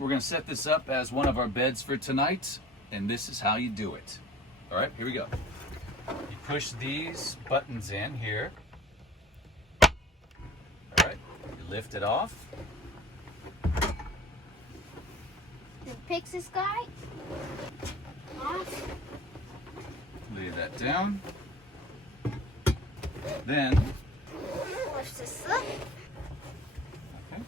We're going to set this up as one of our beds for tonight, and this is how you do it. All right, here we go. You push these buttons in here. All right, you lift it off. The Pixie Sky off. Lay that down. Then, Push this up. okay,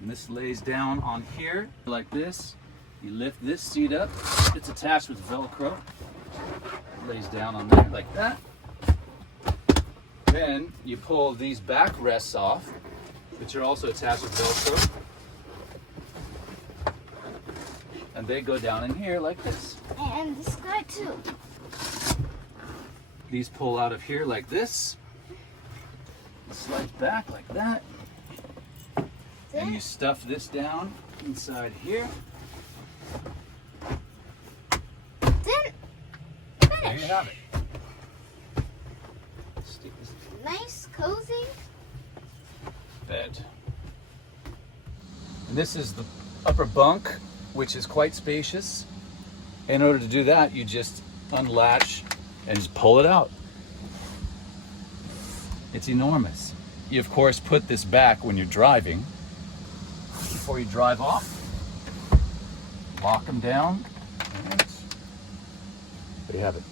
and this lays down on here like this. You lift this seat up. It's attached with Velcro. It lays down on there like that. Then you pull these back rests off, which are also attached with Velcro. And they go down in here like this. And this guy too. These pull out of here like this. It slides back like that. And you stuff this down inside here. Then There finish. you have it. Stick this Nice, cozy. bed. And this is the upper bunk, which is quite spacious. In order to do that, you just unlatch and just pull it out. It's enormous. You of course put this back when you're driving. Before you drive off, lock them down. And there you have it.